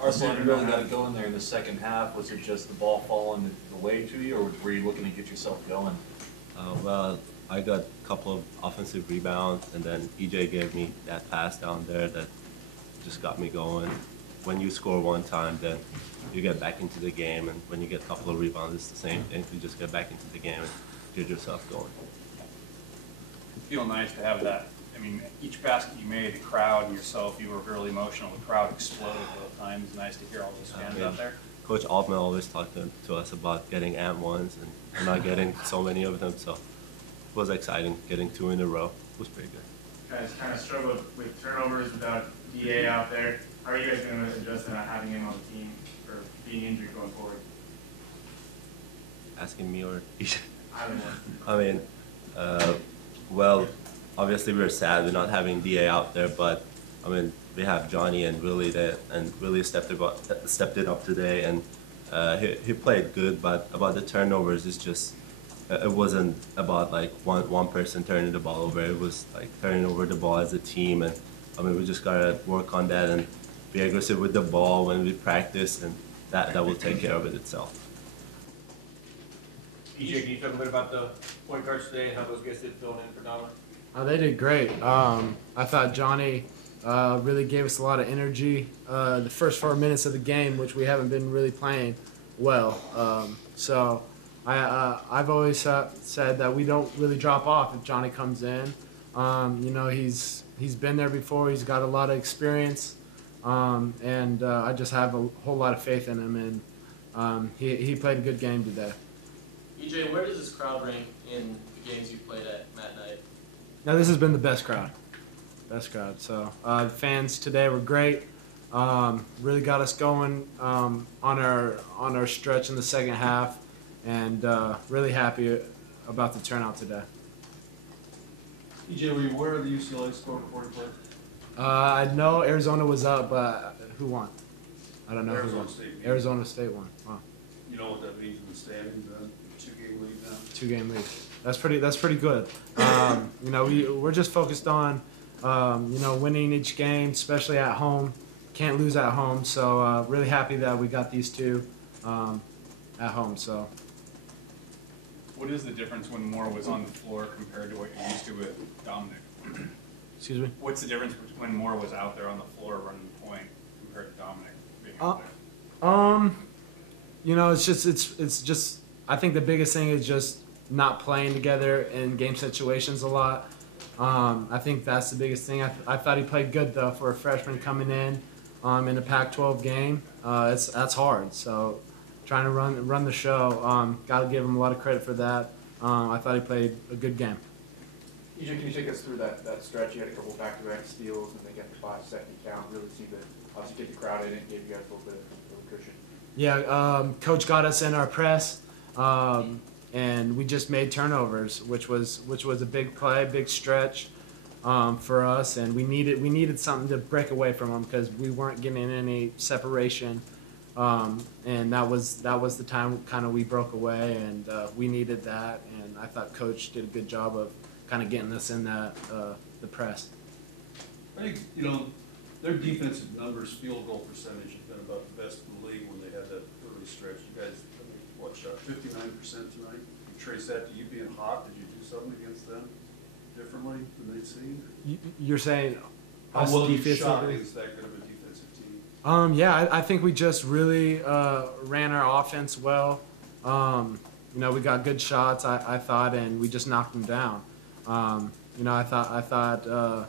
Arsalan, you really got to go in there in the second half. Was it just the ball falling the way to you, or were you looking to get yourself going? Well, I got a couple of offensive rebounds, and then EJ gave me that pass down there that just got me going. When you score one time, then you get back into the game, and when you get a couple of rebounds, it's the same thing. You just get back into the game and get yourself going. It feels nice to have that. I mean, each basket you made, the crowd and yourself, you were really emotional. The crowd exploded both times. It's nice to hear all those fans out there. Coach Altman always talked to us about getting and-ones, and we're not getting so many of them, so it was exciting. Getting 2 in a row was pretty good. You guys kind of struggled with turnovers without DA out there. How are you guys going to adjust to not having him on the team or being injured going forward? Asking me or Either one. I mean, well, obviously we're sad we're not having DA out there, but I mean we have Johnny and Willie that really stepped it up today, and he played good. But about the turnovers, it's just it wasn't about like one person turning the ball over. It was like turning over the ball as a team, and I mean we just gotta work on that and be aggressive with the ball when we practice, and that will take care of it itself. EJ, can you talk a bit about the point guards today and how those guys did fill in for Dominic? They did great. I thought Johnny really gave us a lot of energy the first 4 minutes of the game, which we haven't been really playing well. So I've always said that we don't really drop off if Johnny comes in. You know, he's been there before. He's got a lot of experience, and I just have a whole lot of faith in him. And he played a good game today. EJ, where does this crowd rank in the games you played at Matt Knight? Now, this has been the best crowd. Best crowd. So the fans today were great. Really got us going on our stretch in the second half, and really happy about the turnout today. EJ, were you aware of the UCLA score before you played? I know Arizona was up, but who won? I don't know who Arizona won. State. Arizona State won. Wow. You know what that means in the standings then? 2-game lead now? 2-game lead. That's pretty good. You know, we're just focused on you know, winning each game, especially at home. Can't lose at home, so really happy that we got these 2 at home. So. What is the difference when Moore was on the floor compared to what you're used to with Dominic? Excuse me? What's the difference when Moore was out there on the floor running the point compared to Dominic being out there? You know, it's just I think the biggest thing is just not playing together in game situations a lot. I think that's the biggest thing. I thought he played good though for a freshman coming in a Pac-12 game. That's hard. So trying to run the show, got to give him a lot of credit for that. I thought he played a good game. EJ, can you take us through that stretch? You had a couple back-to-back steals, and they got the 5-second count. Really see obviously get the crowd in and gave you guys a little bit of cushion. Yeah, coach got us in our press, and we just made turnovers, which was a big play, big stretch for us, and we needed something to break away from them because we weren't getting any separation, and that was the time kind of we broke away, and we needed that, and I thought coach did a good job of kind of getting us in that the press. I think, you know, their defensive numbers, field goal percentage has been about the best in the league when they had that early stretch. You guys, I mean, what, shot 59% tonight? You trace that to you being hot. Did you do something against them differently than they'd seen? You're saying how us well you shot defensively? against that good of a defensive team? Yeah, I think we just really ran our offense well. You know, we got good shots, I thought, and we just knocked them down. You know, I thought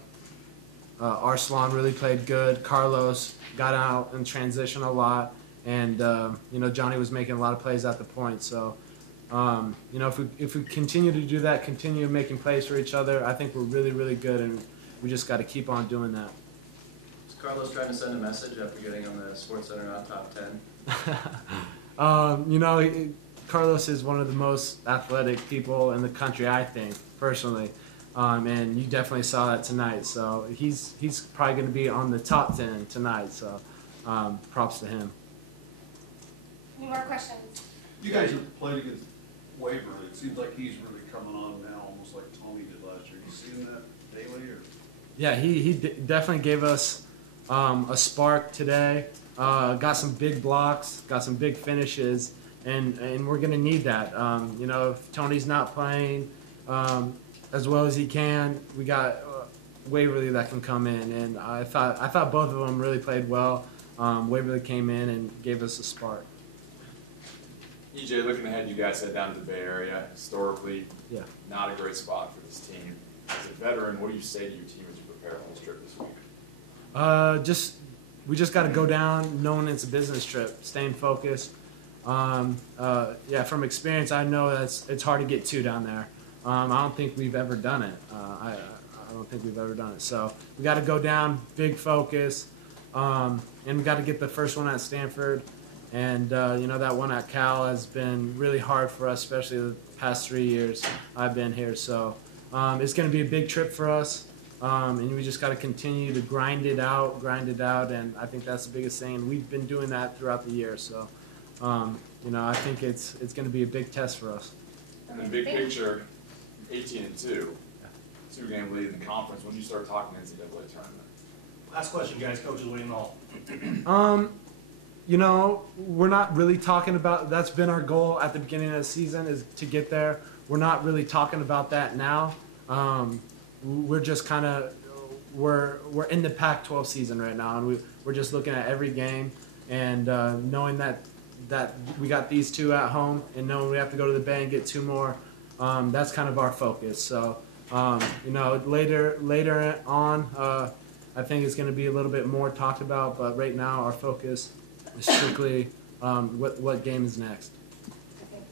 Arsalan really played good. Carlos got out in transition a lot, and you know, Johnny was making a lot of plays at the point. So, you know, if we continue to do that, continue making plays for each other, I think we're really, really good, and we just got to keep on doing that. Is Carlos trying to send a message after getting on the SportsCenter Not Top 10? You know, Carlos is one of the most athletic people in the country, I think, personally. And you definitely saw that tonight. So he's probably going to be on the top 10 tonight. So props to him. Any more questions? You guys have played against Waverly. It seems like he's really coming on now, almost like Tommy did last year. You seeing that daily? Or? Yeah, he definitely gave us a spark today. got some big blocks, got some big finishes, and we're gonna need that. You know, if Tony's not playing as well as he can, we got Waverly that can come in, and I thought both of them really played well. Waverly came in and gave us a spark. EJ, looking ahead, you guys head down to the Bay Area. Historically, Yeah. not a great spot for this team. As a veteran, what do you say to your team as you prepare for this trip this week? We just got to go down knowing it's a business trip, staying focused. Yeah, from experience, I know it's hard to get to down there. I don't think we've ever done it. I don't think we've ever done it. So we got to go down, big focus, and we got to get the first one at Stanford. And you know, that one at Cal has been really hard for us, especially the past 3 years I've been here. So it's going to be a big trip for us. And we just got to continue to grind it out, and I think that's the biggest thing. And we've been doing that throughout the year, so you know, I think it's going to be a big test for us. And the big picture, 18-2, 2-game lead in the conference. When do you start talking NCAA tournament? Last question, guys. Coaches William Hall. You know, we're not really talking about. That's been our goal at the beginning of the season, is to get there. We're not really talking about that now. We're just kind of we're in the Pac-12 season right now, and we're just looking at every game and knowing that we got these two at home, and knowing we have to go to the Bay and get 2 more. That's kind of our focus. So you know, later on, I think it's going to be a little bit more talked about. But right now, our focus is strictly what game is next.